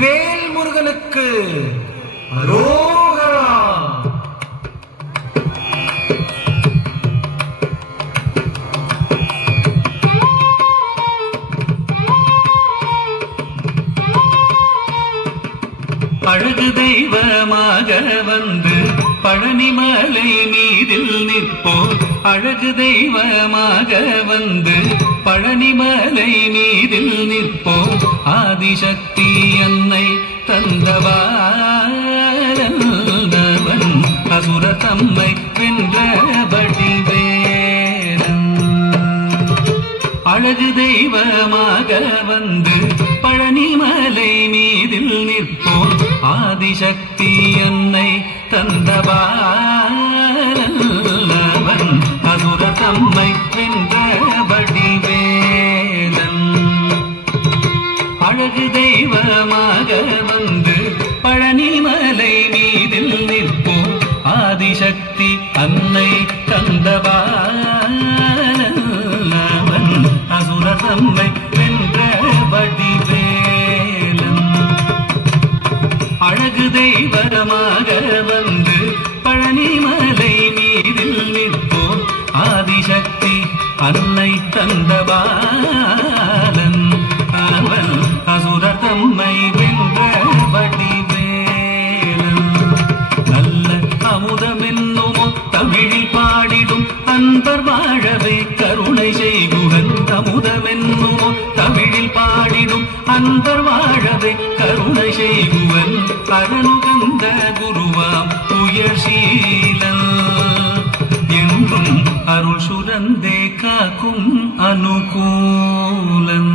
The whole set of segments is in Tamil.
வெற்றிவேல் முருகனுக்கு அரோகரா. அழகு தெய்வமாக வந்து பழனிமலை மீதில் நிற்போம். அழகு தெய்வமாக வந்து பழனிமலை மீதில் நிற்போம். ஆதிசக்தி அன்னை தந்தவாளவன் அசுர தம்மை வென்றபடி வேலன். அழகு தெய்வமாக வந்து பழனிமலை மீதில் நிற்போம். ஆதிசக்தி அன்னை தந்தவாளவன் அசுர தம்மை வென்றபடி வேலன். அழகு தெய்வமாக வந்து பழனிமலை மீதில் நிற்போம். ஆதிசக்தி அன்னை தந்தவாளவன் அசுர தம்மை வென்றபடி வேலன். அழகு தெய்வமாக வந்து பழனிமலை மீதில் நிற்போம். ஆதிசக்தி அன்னை தந்தபாலன் அவன் அசுர தம்மை வென்றபடி வேலன். நல்ல அமுதமென்னுமோ தமிழில் பாடிடும் அன்பர் வாழவே கருணை செய்குகன். அமுதமென்னுமோ தமிழில் பாடிடும் அன்பர் வாழவே கருணை செய்குவன். அருணுகந்த குருவாம் உயர்சீலன் என்றும் அருள் சுரந்தே காக்கும் அனுகூலன்.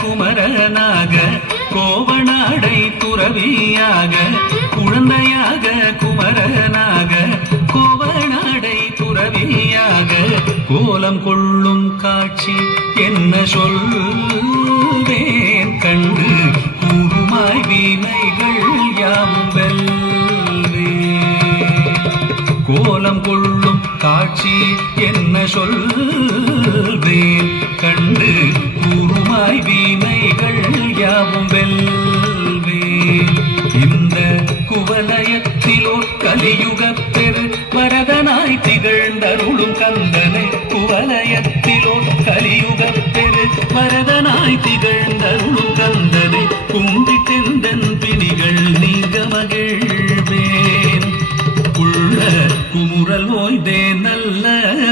குமரனாக கோவனாடை துறவியாக குழந்தையாக குமரனாக கோவனாடை துறவியாக கோலம் கொள்ளும் காட்சி என்ன சொல்வேன் கண்டு கூறுமாய் வீணைகள் யாவும் வெல்வேன். கோலம் கொள்ளும் காட்சி என்ன சொல்வேன் கண்டு கூறுமாய் வீணைகள் யாவும் வெல்வேன். இந்த குவலயத்திலோர் கலியுகப் பெரு வரதனாய் திகழ்ந்தருளும் கந்தனை. குவலயத்திலோர் கலியுகப் பெரு வரதனாய் திகழ்ந்தருளும் கந்தனை கும்பி தெந்தன் பிணிகள் நீங்க மகிழ்வேன். உள்ள குமுறல் ஓய்தே நல்ல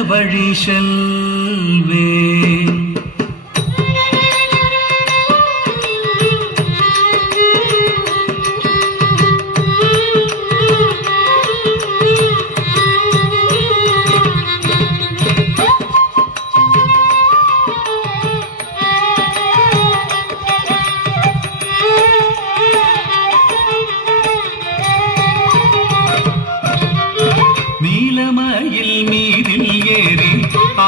வழி செல்வேன். நீலமயில் மீதில் ஏறி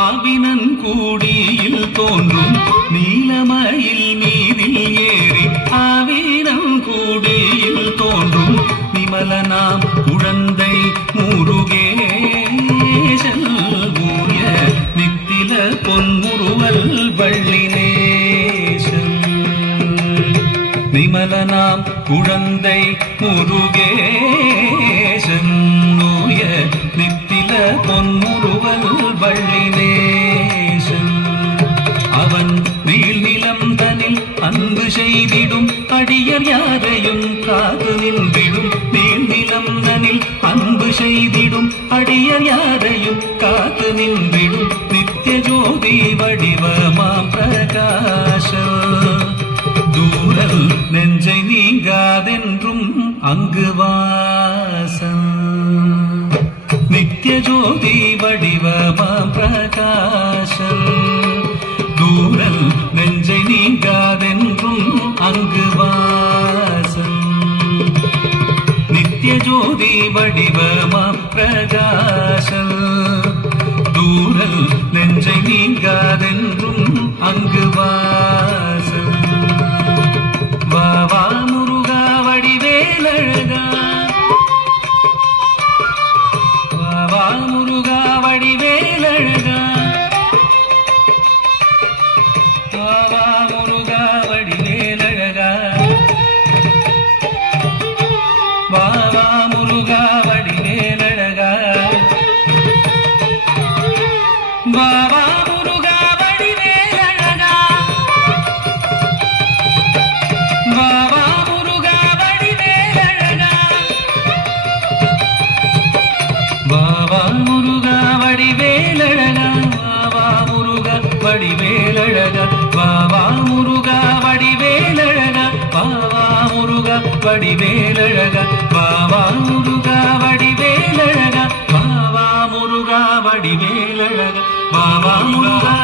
ஆவினன் கூடியில் தோன்றும். நீலமயில் மீதில் ஏறி ஆவினன் கூடியில் தோன்றும். நிமலனாம் குழந்தை முருகேசன் ஊய நித்தில பொன்முருவல் வள்ளினேசன். நிமலனாம் குழந்தை முருகேசன் ஊய நித்தில பொன்முருவல் வள்ளினேசன். அவன் நீள் நிலம் தனில் அன்பு செய்திடும் அடியர் யாரையும் காத்து நின்றிடும். நீள் நிலம் தனில் அன்பு செய்திடும் அடியர் யாரையும் காத்து நின்றிடும். நித்திய ஜோதி வடிவமாம் பிரகாசம் தூரல் நெஞ்சை நீங்காதென்றும் அங்கு வாசம். நித்திய ஜோதி வடிவமாம் பிரகாசம் தூரல் நெஞ்சை நீங்காதென்றும் அங்கு வாசம். நித்திய ஜோதி ஜோதி வடிவமாம் பிரகாசம் தூரல் நெஞ்சை நீங்காதென்றும் அங்கு வாசல் வா வா முருகா வடிவேலழகா வா வா முருகா வடிவேலழகா வா வா முருகா வடிவேலழகா வா வா முருகா வடிவேலழகா வா வா முருகா வடிவேலழகா வா வா முருகா வடிவேலழகா வா வா முருகா வடிவேலழகா வா வா முருகா வடிவேலழகா வா வா முருகா வடிவேலழகா வா வா முருகா வடிவேலழகா வா வா முருகா வடிவேலழகா வா வா முருகா வடிவேலழகா வா வா முருகா